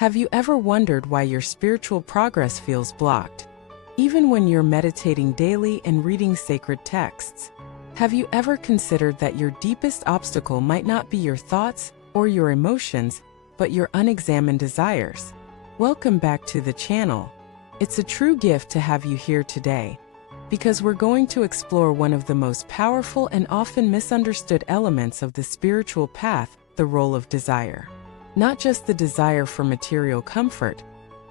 Have you ever wondered why your spiritual progress feels blocked, even when you're meditating daily and reading sacred texts? Have you ever considered that your deepest obstacle might not be your thoughts or your emotions, but your unexamined desires? Welcome back to the channel. It's a true gift to have you here today, because we're going to explore one of the most powerful and often misunderstood elements of the spiritual path, the role of desire. Not just the desire for material comfort,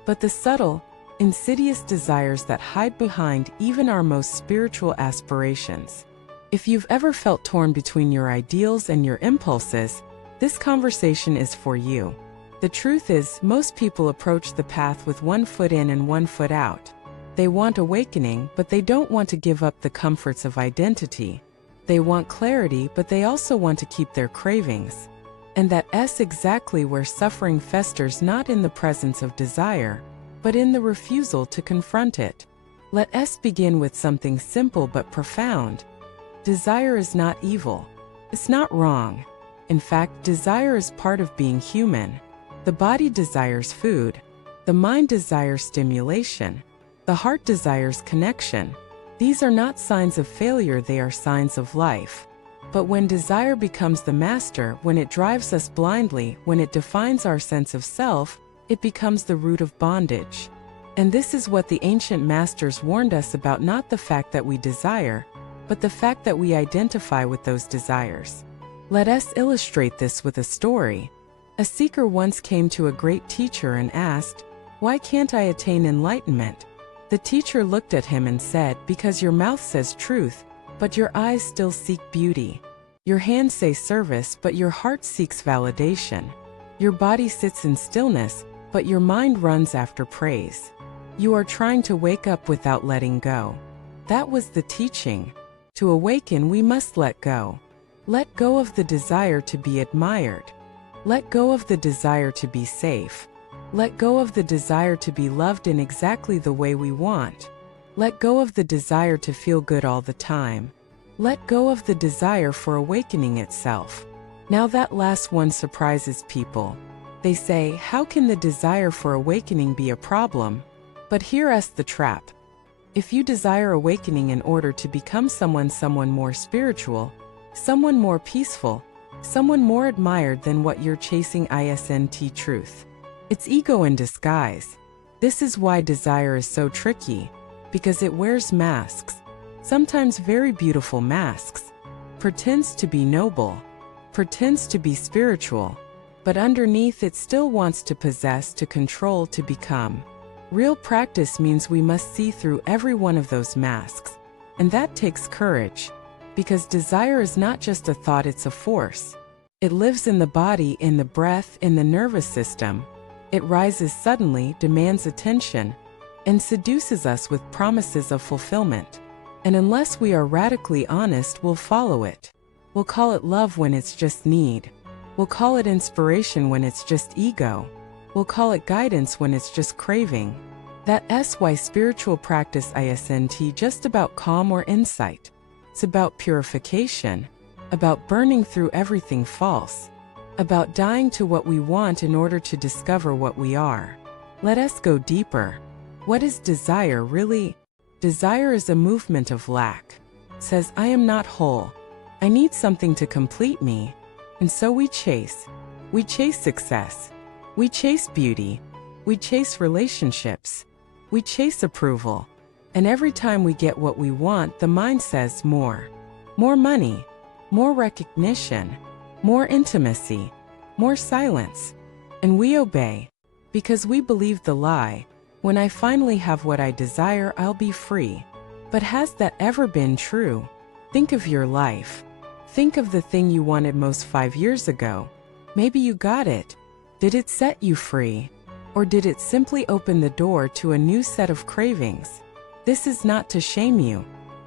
but the subtle, insidious desires that hide behind even our most spiritual aspirations. If you've ever felt torn between your ideals and your impulses, this conversation is for you. The truth is, most people approach the path with one foot in and one foot out. They want awakening, but they don't want to give up the comforts of identity. They want clarity, but they also want to keep their cravings. And that's exactly where suffering festers, not in the presence of desire, but in the refusal to confront it. Let us begin with something simple but profound. Desire is not evil. It's not wrong. In fact, desire is part of being human. The body desires food. The mind desires stimulation. The heart desires connection. These are not signs of failure, they are signs of life. But when desire becomes the master, when it drives us blindly, when it defines our sense of self, it becomes the root of bondage. And this is what the ancient masters warned us about, not the fact that we desire, but the fact that we identify with those desires. Let us illustrate this with a story. A seeker once came to a great teacher and asked, "Why can't I attain enlightenment?" The teacher looked at him and said, "Because your mouth says truth, but your eyes still seek beauty. Your hands say service, but your heart seeks validation. Your body sits in stillness, but your mind runs after praise. You are trying to wake up without letting go." That was the teaching. To awaken, we must let go. Let go of the desire to be admired. Let go of the desire to be safe. Let go of the desire to be loved in exactly the way we want. Let go of the desire to feel good all the time. Let go of the desire for awakening itself. Now that last one surprises people. They say, how can the desire for awakening be a problem? But here's the trap. If you desire awakening in order to become someone more spiritual, someone more peaceful, someone more admired than what you're chasing isn't truth. It's ego in disguise. This is why desire is so tricky. Because it wears masks, sometimes very beautiful masks, pretends to be noble, pretends to be spiritual, but underneath it still wants to possess, to control, to become. Real practice means we must see through every one of those masks, and that takes courage, because desire is not just a thought, it's a force. It lives in the body, in the breath, in the nervous system. It rises suddenly, demands attention, and seduces us with promises of fulfillment. And unless we are radically honest, we'll follow it. We'll call it love when it's just need. We'll call it inspiration when it's just ego. We'll call it guidance when it's just craving. That's why spiritual practice isn't just about calm or insight. It's about purification, about burning through everything false, about dying to what we want in order to discover what we are. Let us go deeper. What is desire really? Desire is a movement of lack. It says, I am not whole. I need something to complete me. And so we chase. We chase success. We chase beauty. We chase relationships. We chase approval. And every time we get what we want, the mind says more. More money. More recognition. More intimacy. More silence. And we obey. Because we believe the lie. When I finally have what I desire, I'll be free. But has that ever been true? Think of your life. Think of the thing you wanted most 5 years ago. Maybe you got it. Did it set you free? Or did it simply open the door to a new set of cravings? This is not to shame you.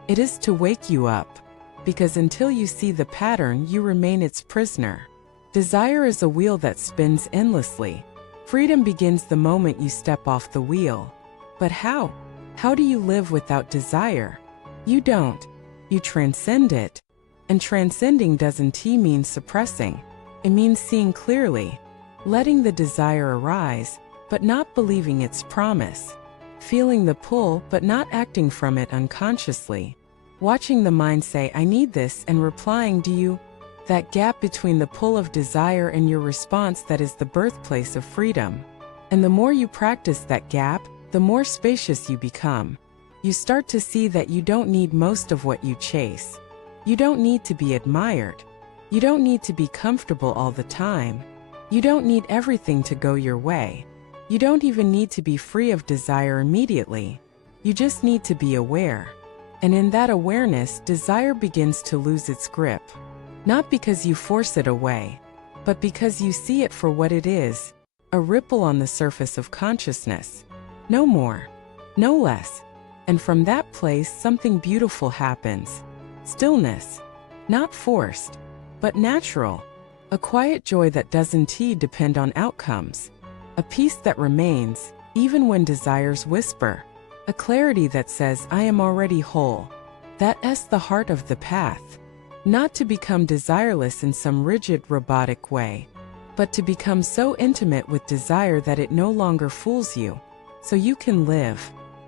It is to wake you up. Because until you see the pattern, you remain its prisoner. Desire is a wheel that spins endlessly. Freedom begins the moment you step off the wheel. But how? How do you live without desire? You don't. You transcend it. And transcending doesn't mean suppressing. It means seeing clearly, letting the desire arise, but not believing its promise. Feeling the pull, but not acting from it unconsciously. Watching the mind say, I need this, and replying, do you? That gap between the pull of desire and your response, that is the birthplace of freedom. And the more you practice that gap, the more spacious you become. You start to see that you don't need most of what you chase. You don't need to be admired. You don't need to be comfortable all the time. You don't need everything to go your way. You don't even need to be free of desire immediately. You just need to be aware. And in that awareness, desire begins to lose its grip. Not because you force it away, but because you see it for what it is, a ripple on the surface of consciousness. No more, no less. And from that place, something beautiful happens. Stillness, not forced, but natural. A quiet joy that doesn't depend on outcomes. A peace that remains, even when desires whisper. A clarity that says, I am already whole. That's the heart of the path. Not to become desireless in some rigid, robotic way, but to become so intimate with desire that it no longer fools you. So you can live,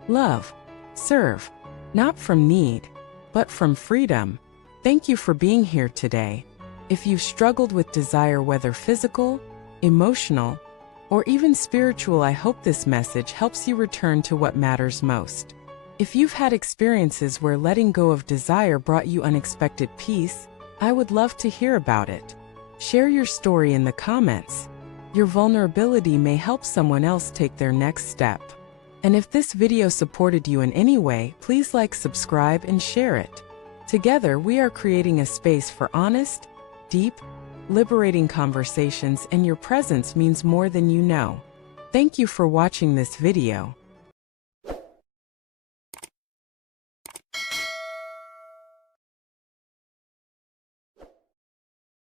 love, serve, not from need, but from freedom. Thank you for being here today. If you've struggled with desire, whether physical, emotional, or even spiritual, I hope this message helps you return to what matters most. If you've had experiences where letting go of desire brought you unexpected peace, I would love to hear about it. Share your story in the comments. Your vulnerability may help someone else take their next step. And if this video supported you in any way, please like, subscribe, and share it. Together, we are creating a space for honest, deep, liberating conversations, and your presence means more than you know. Thank you for watching this video.